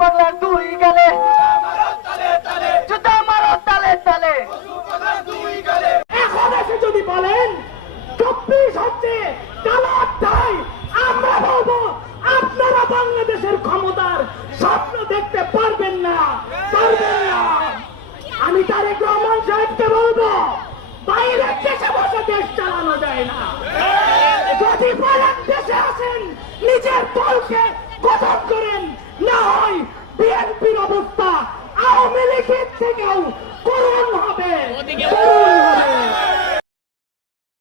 পাগলা দুই গেলে বাইরের দেশে বসে দেশ চালানো যায় না। যদি বাইরের দেশে আসেন, নিজের দলকে গঠন করেন, না হয় বিএনপির অবস্থা আওয়ামী লীগের থেকেও